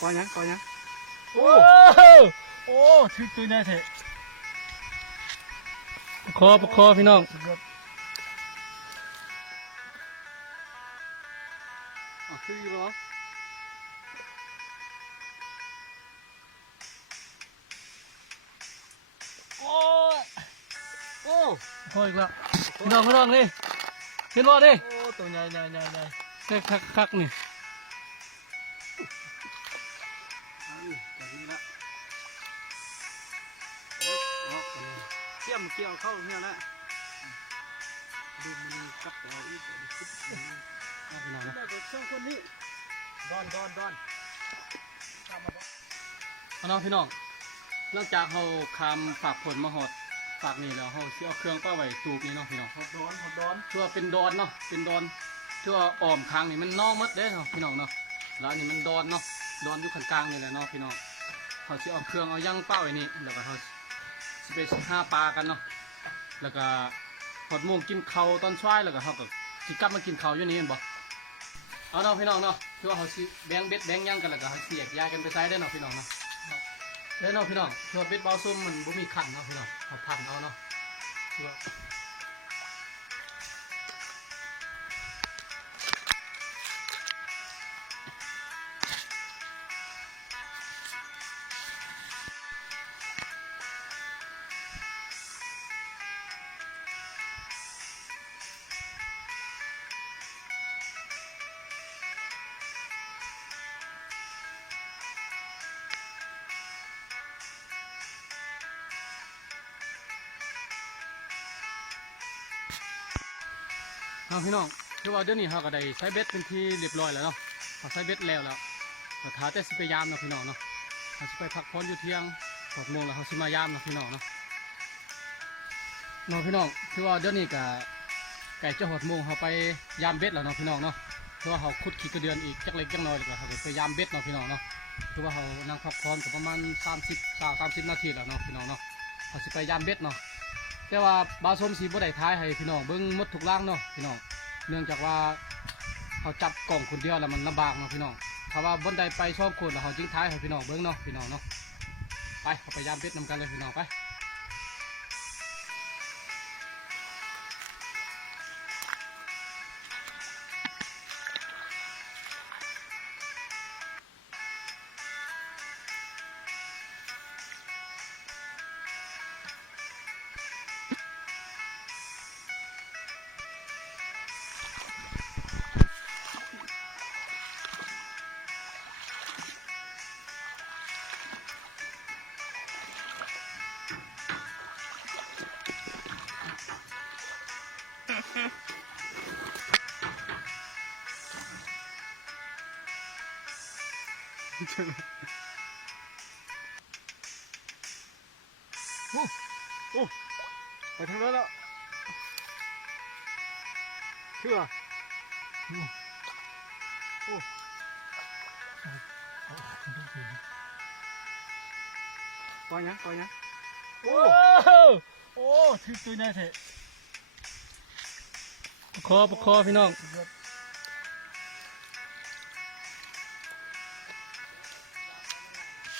ปล่อยยังปล่อยยังโอ้โอ้ถึกตัวใหญ่เถอะคอประคอพี่น้องสุดยอดอ๋อคืออยู่เหรอโอ้โอ้คออีกแล้วพี่น้องพี่น้องนี่เห็นบ่ดิโอ้ตัวใหญ่ใหญ่ใหญ่ใหญ่ แค่คักคักๆนี่เอาอีกแบบนี้ละเอาเอาไปเลยเกี่ยมเกี่ยวเข้าเนี่ยละดูมันกลับเอาอีกเดี๋ยวมันขึ้นเอาพี่น้องนะแล้วก็ช่างคนนี้ดอนดอนดอนตามมาบ่เอาน้องพี่น้องหลังจากเฮาคำฝากผลมาหอดฝากนี่แล้วเฮาสิเอาเครื่องป้าไว้ตูบนี่เนาะพี่น้องหดดอนหดดอนชั่วาเป็นดอนเนาะเป็นดอน ชั่วาอ้อมคางนี่มันนอกหมดเด้เนาะพี่น้องเนาะแล้วอันนี่มันดอนเนาะดอนอยู่ข้างกลางนี่แหละเนาะพี่น้องเขาสิเอาเครื่องเอาย่างเป้าไว้นี่แล้วก็เขาสิไปหาปลากันเนาะแล้วก็หดโมงกินเขาตอนช่วยแล้วก็เขาก็สิกลับมากินเขาอยู่นี่เห็นบ่เอาเนาะพี่น้องเนาะคือว่าเขาสิแบงเบ็ดแบงย่างกันแล้วก็เขาสิแยกยายกันไปใช้ได้เนาะพี่น้องเนาะเด้อเนาะพี่น้องคือว่าเบ็ดเบาส้มมันบ่มีขันเนาะพี่น้องเขาพันเอาเนาะคือว่า เอาพี่น้องคือว่าเดี๋ยวนี้เขาก็ได้ใช้เบ็ดเป็นที่เรียบร้อยแล้วเนาะเขาใช้เบ็ดแล้วแล้วก็ท้าแต่สิไปยามเนาะพี่น้องเนาะเขาสิไปพักผ่อนอยู่เที่ยงหกโมงแล้วเขาสิมายามเนาะพี่น้องเนาะเนาะพี่น้องคือว่าเดี๋ยวนี้ก็ไก่จะหกโมงเขาไปยามเบ็ดแล้วเนาะพี่น้องเนาะคือว่าเขาขุดขี้กระเดือนอีกจักเล็กจักน้อยแล้วก็เขาก็ไปยามเบ็ดเนาะพี่น้องเนาะคือว่าเขานั่งพักผ่อนก็ประมาณ30 30นาทีแล้วเนาะพี่น้องเนาะเขาสิไปยามเบ็ดเนาะ แต่ว่าบาส้มสีบ่ได้ท้ายให้พี่น้องเบิ้งหมดทุกล่างเนาะพี่น้องเนื่องจากว่าเขาจับกล่องคนเดียวแล้วมันลำบากเนาะพี่น้องถ้าว่าบนใดไปชอบคนแล้วเขาจึงท้ายให้พี่น้องเบิ้งเนาะพี่น้องเนาะไปเขาไปยามเป็ดนำกันเลยพี่น้องไป โอ้โอ้ไปทางนั้นแล้วเชื่อโอ้โอ้ปล่อยนะปล่อยนะโอ้โอ้ถือตัวน่าเถอ ประคอประคอพี่น้องสุดยอด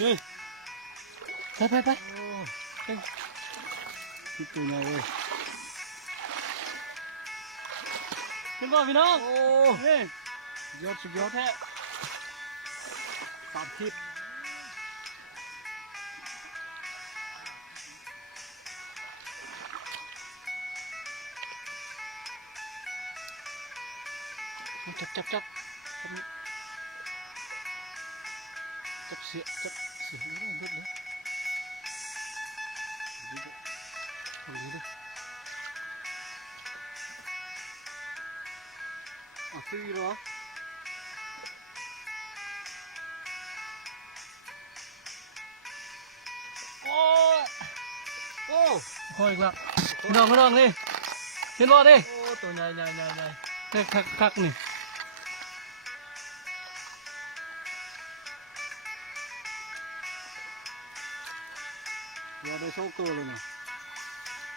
นี่ไปไปไปโอ้คิดตัวใหญ่เว้ยขึ้นบ่พี่น้องโอ้นี่สุดยอดสุดยอดแท้ตามคลิป จับจับจับจับเสียจับเสียเรื่องเรื่องเลยทำนี้ดิอ๋อคืออหรอโอ้โอ้คออีกแล้วน้องน้องนี่เห็นบ่ดิโอ้ตัวใหญ่ใหญ่ใหญ่ใหญ่แค่คักคักนี่ ดี๋ยได้สองตัวเลยนะ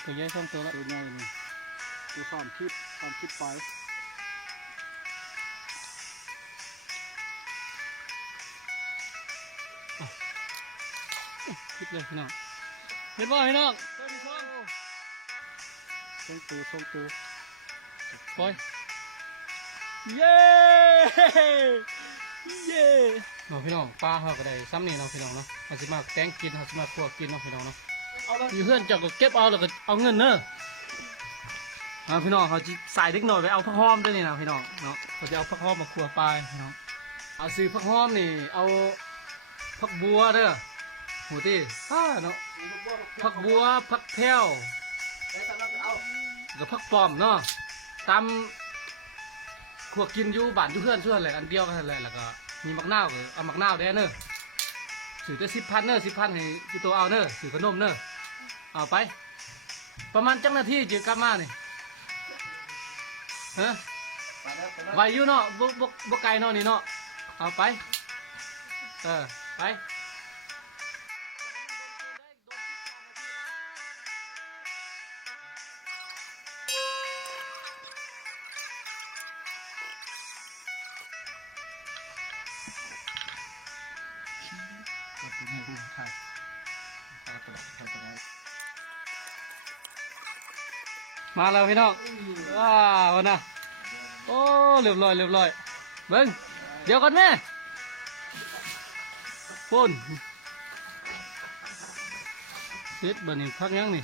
ตัวใหญ่สองตัวแล้วตัวใหญ่เลยตัวสามคลิปสามคลิปไปคลิปเลยพี่น้องเห็นบ่พี่น้องตัวสองสองตัวสองตัวปเย้เย้ นาะพี่น้องปลาเขาก็ได้ซ้ำนี่เนาะพี่น้องเนาะเขาสิมาแกงกินเขาสิมาคั่วกินเนาะพี่น้องเนาะเอาเลยอยู่เพื่อนเจ้าก็เก็บเอาแล้วก็เอาเงินเนอะเอาพี่น้องเขาจะใส่เล็กหน่อยไปเอาผักหอมด้วยนี่นะพี่น้องเนาะเขาจะเอาผักหอมมาคั่วปลายพี่น้องเอาซื้อผักหอมนี่เอาผักบัวเด้อหูตีอ้าเนาะผักบัวผักแพ้วเดี๋ยวกำลังเอากับผักปอมเนาะตามขวกกินอยู่บ้านอยู่เพื่อนช่วยอะไรอันเดียวกันนั่นแหละแล้วก็ มีมักนาวก็เอามักนาวได้เนอะซื้อจะสิบพันเนอะสิบพันให้อยู่ตัวเอาเนอะซื้อขนมเนอะเอาไป ประมาณจังนาทีจะกลับมานี่ฮะไปแล้วไปแล้วไวอยู่เนาะบ่บ่บ่ไกลเนาะนี่เนาะเอาไป เออไป มาแล้วพี่น้องว้าวนะโอ้เรียบร้อยเรียบร้อยเบิ้งเดี๋ยวก่อนแม่ปุ่นเฮ็ดบันนี้พักยังนี่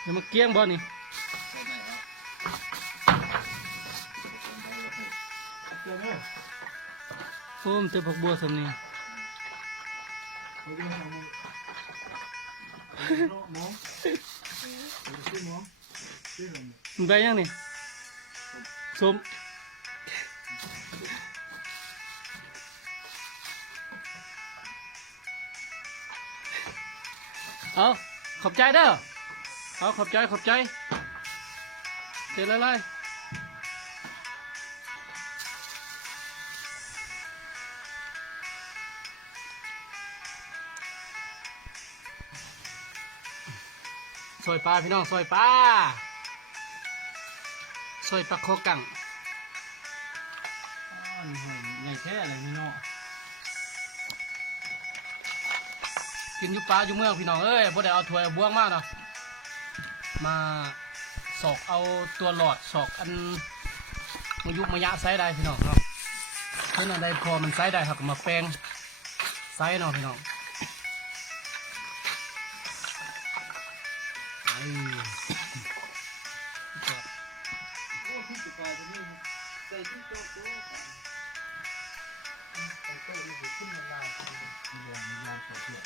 เดี๋ยวมาเกี้ยงบ่นี่ โอ้มนเจอผักบัวสำนีมองชื่อมองชื่ออะไรมันไปยังนี่ส้มเอาขอบใจเด้อเอาขอบใจขอบใจเจอแล้วเลย ซอยปลาพี่น้องซอยปลาซอยปลาโคกังอ๋อนี่หอยใหญ่แท้เลยพี่น้องกินอยู่ปลาอยู่เมืองพี่น้องเอ้ยบ่ได้เอาถ้วยเอาบ่วงมาเนาะมาสอกเอาตัวหลอดสอกอันมายุกมายะไซได้พี่น้องเนาะเพื่อนอันใดพอมันไซได้ครับก็มาแปลงไซเนาะพี่น้อง ตัวนี้ใส่ที่โต๊ะโต๊ะใส่โต๊ะนี่ขึ้นมาลายมีแรงมีแรงสดเพื่อน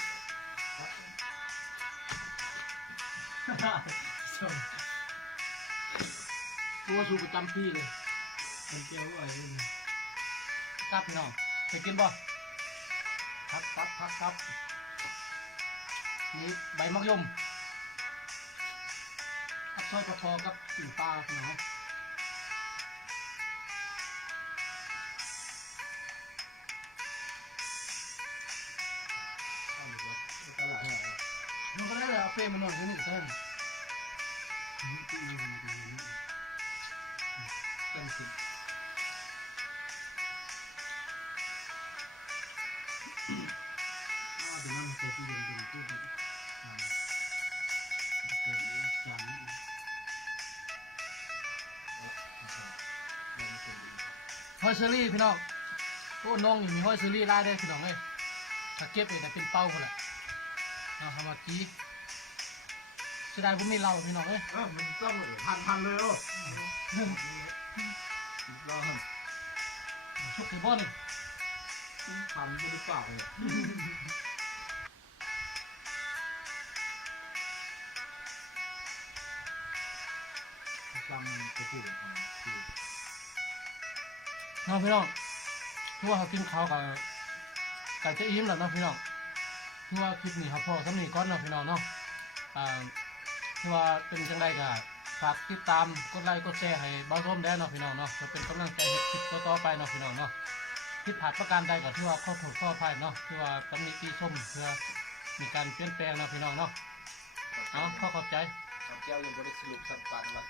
ตัวสูประจำปีเลยมันเจียวไอ้กลับพี่น้องไปกินบ่พักพักพักครับนี่ใบมักยม กับซอยกระพอกับปิ่งปลาพี่น้อตาดเนี่ยมันก็ได้เลยเอเฟรมมันหน่อยนิดเท่านั้นเฮอยเชอรี่พี่น้องโอ้น้องนี่มีฮอยเชอรี่ไล่ได้พี่น้องเลยถ้าเก็บเองแต่เป็นเป้าคนละเอาทำมากี้เสียดายผมไม่เล่าพี่น้องเอ้ยเออมันต้องพันพันเลยโอ้รอหน่อยชุกเทบอลนี่พันก็ดีกว่าเลยจำมันจะพูดของคือ น้องพี่น้องทั่วเขากินข้าวกับกับเจะอิ่มแล้วเนาะพี่น้องทั่วคลิปนี้ครับพ่อสำนีก้อนเนาะพี่น้องเนาะอ่าทั่วเป็นจังไดก็ฝากติดตามกดไลค์กดแชร์ให้บ้าวส้มได้เนาะพี่น้องเนาะจะเป็นกำลังใจให้คลิปต่อๆไปเนาะพี่น้องเนาะคิดผ่านประการใดก็ที่ว่าข้อถูกข้อพายเนาะที่ว่าตำหนิตีส้มเพื่อมีการเปลี่ยนแปลงเนาะพี่น้องเนาะเอาข้อขอบใจแก้วยังบริสุทธิ์สัตว์ป่า